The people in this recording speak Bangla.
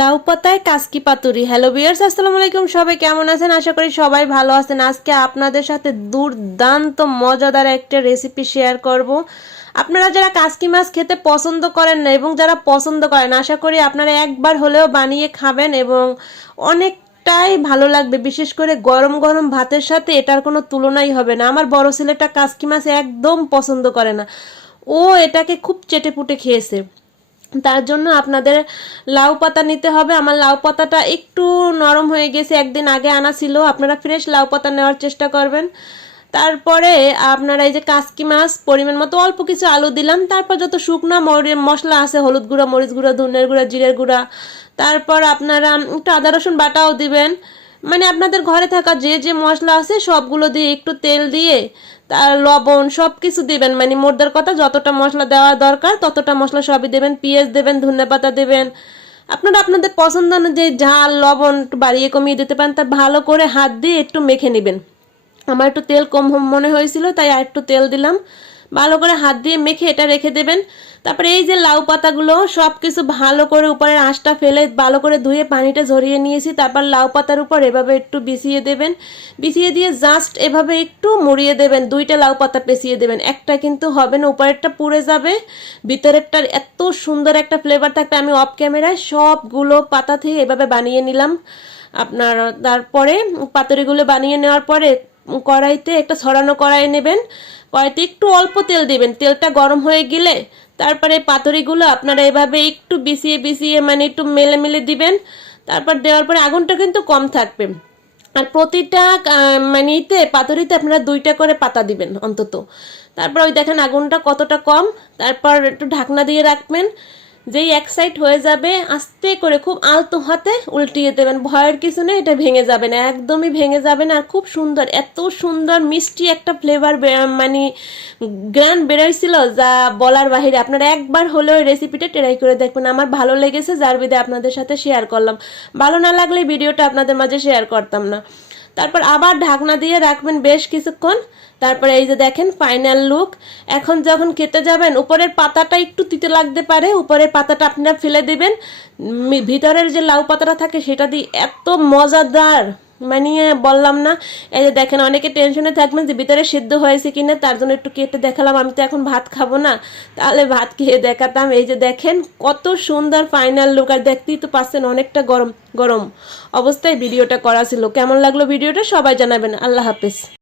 লাউ পাতায় কাসকি পাতুরি। হ্যালো ভিউয়ার্স, আসসালামু আলাইকুম। সবাই কেমন আছেন? আশা করি সবাই ভালো আছেন। আজকে আপনাদের সাথে দুর্দান্ত মজাদার একটা রেসিপি শেয়ার করব। আপনারা যারা কাসকি মাছ খেতে পছন্দ করেন না এবং যারা পছন্দ করেন, আশা করি আপনারা একবার হলেও বানিয়ে খাবেন এবং অনেকটাই ভালো লাগবে। বিশেষ করে গরম গরম ভাতের সাথে এটার কোনো তুলনাই হবে না। আমার বড় ছেলেটা কাসকি মাছ একদম পছন্দ করে না, ও এটাকে খুব চেটেপুটে খেয়েছে। তার জন্য আপনাদের লাউ পাতা নিতে হবে। আমার লাউ পাতাটা একটু নরম হয়ে গেছে, একদিন আগে আনা ছিল। আপনারা ফ্রেশ লাউ পাতা নেওয়ার চেষ্টা করবেন। তারপরে আপনারা এই যে কাসকি মাছ পরিমাণ মতো অল্প কিছু আলু দিলাম। তারপর যত শুকনো মশলা আছে, হলুদ গুঁড়া, মরিচ গুঁড়া, ধনের গুঁড়া, জিরের গুঁড়া, তারপর আপনারা একটু আদা রসুন বাটাও দিবেন। মানে আপনাদের ঘরে থাকা যে যে মশলা আছে সবগুলো দিয়ে একটু তেল দিয়ে তার লবণ সব কিছু দিবেন। মানে মোটদার কথা, যতটা মশলা দেওয়া দরকার ততটা মশলা সবই দেবেন। পেঁয়াজ দেবেন, ধনে পাতা দেবেন। আপনারা আপনাদের পছন্দ অনুযায়ী ঝাল লবণ একটু বাড়িয়ে কমিয়ে দিতে পারেন। তা ভালো করে হাত দিয়ে একটু মেখে নেবেন। আমার একটু তেল কম মনে হয়েছিল, তাই আর একটু তেল দিলাম। ভালো করে হাত দিয়ে মেখে এটা রেখে দেবেন। তারপরে এই যে লাউ পাতাগুলো সব কিছু ভালো করে উপরের আঁশটা ফেলে ভালো করে ধুয়ে পানিটা ঝরিয়ে নিয়েছি। তারপর লাউ পাতার উপর এভাবে একটু বিছিয়ে দেবেন। বিছিয়ে দিয়ে জাস্ট এভাবে একটু মুড়িয়ে দেবেন। দুইটা লাউ পাতা পেঁচিয়ে দেবেন, একটা কিন্তু হবে না, উপরেরটা পুড়ে যাবে। ভিতরেরটার এত সুন্দর একটা ফ্লেভার থাকবে। আমি অফ ক্যামেরায় সবগুলো পাতা থেকে এভাবে বানিয়ে নিলাম আপনার। তারপরে পাতুরিগুলো বানিয়ে নেওয়ার পরে কড়াইতে একটা ছড়ানো কড়াই নেবেন। কড়াইতে একটু অল্প তেল দিবেন। তেলটা গরম হয়ে গেলে তারপরে পাতুরিগুলো আপনারা এভাবে একটু বিছিয়ে বিছিয়ে মানে একটু মেলে মেলে দিবেন। তারপর দেওয়ার পরে আগুনটা কিন্তু কম থাকবে। আর প্রতিটা মানে পাতুরিতে আপনারা দুইটা করে পাতা দিবেন অন্তত। তারপর ওই দেখেন আগুনটা কতটা কম। তারপর একটু ঢাকনা দিয়ে রাখবেন। যেই এক সাইড হয়ে যাবে আস্তে করে খুব আলতো হাতে উল্টিয়ে দেবেন। ভয়ের কিছু নেই, এটা ভেঙে যাবে না, একদমই ভেঙে যাবে না। আর খুব সুন্দর, এত সুন্দর মিষ্টি একটা ফ্লেভার মানে গ্রান বেরোয়ছিল যা বলার বাহিরে। আপনারা একবার হলেও রেসিপিটা ট্রাই করে দেখবেন। আমার ভালো লেগেছে, যার বিদে আপনাদের সাথে শেয়ার করলাম। ভালো না লাগলে ভিডিওটা আপনাদের মাঝে শেয়ার করতাম না। তারপর আবার ঢাকনা দিয়ে রাখবেন বেশ কিছুক্ষণ। তারপরে এই যে দেখেন ফাইনাল লুক। এখন যখন খেতে যাবেন, উপরের পাতাটা একটু তিতে লাগতে পারে, উপরের পাতাটা আপনারা ফেলে দিবেন। ভিতরের যে লাউ পাতাটা থাকে সেটা দিয়ে এত মজাদার, মানে বললাম না। এই যে দেখেন, অনেকে টেনশনে থাকবেন যে ভিতরে সিদ্ধ হয়েছে কিনা, তার জন্য একটু কেটে দেখালাম। আমি তো এখন ভাত খাবো না, তাহলে ভাত খেয়ে দেখাতাম। এই যে দেখেন কত সুন্দর ফাইনাল লুক। আর দেখতেই তো পাচ্ছেন অনেকটা গরম গরম অবস্থায় ভিডিওটা করা ছিল। কেমন লাগলো ভিডিওটা সবাই জানাবেন। আল্লাহ হাফেজ।